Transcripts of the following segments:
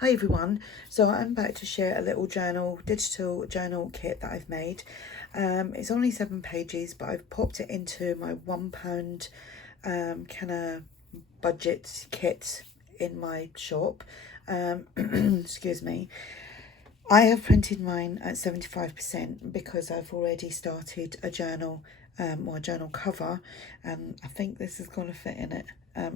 Hi everyone, so I'm back to share a little digital journal kit that I've made. It's only 7 pages, but I've popped it into my £1 kind of budget kit in my shop. Excuse me. I have printed mine at 75% because I've already started a journal or a journal cover, and I think this is going to fit in it.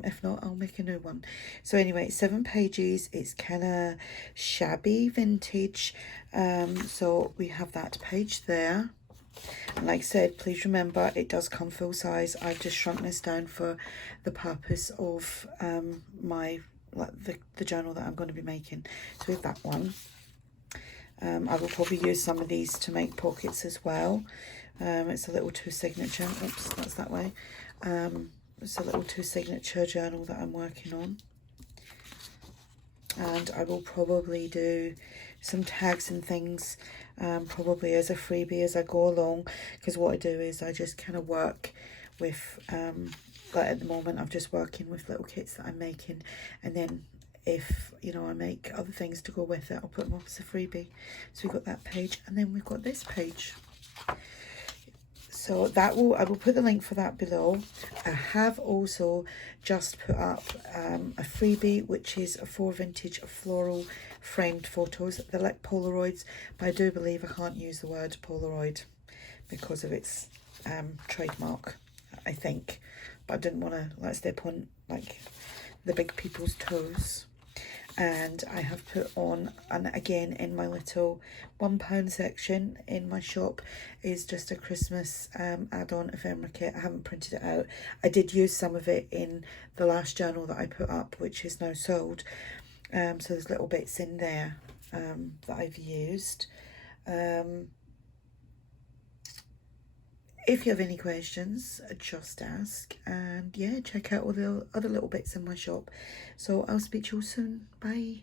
If not, I'll make a new one. So anyway, 7 pages. It's kind of shabby vintage. So we have that page there. And like I said, please remember it does come full size. I've just shrunk this down for the purpose of the journal that I'm going to be making. So we have that one. I will probably use some of these to make pockets as well. It's a little 2 signature. Oops, that's that way. It's a little 2 signature journal that I'm working on. And I will probably do some tags and things probably as a freebie as I go along, because what I do is I just kind of work with like at the moment I'm just working with little kits that I'm making, and then if you know I make other things to go with it, I'll put them up as a freebie. So we've got that page, and then we've got this page. So I will put the link for that below. I have also just put up a freebie, which is 4 vintage floral framed photos. They're like Polaroids, but I do believe I can't use the word Polaroid because of its trademark, I think. But I didn't want to like step on like the big people's toes. And I have put on, and again in my little £1 section in my shop is just a Christmas add-on ephemera kit. I haven't printed it out. I did use some of it in the last journal that I put up, which is now sold. So there's little bits in there that I've used. If you have any questions, just ask, and yeah, check out all the other little bits in my shop. So I'll speak to you all soon. Bye.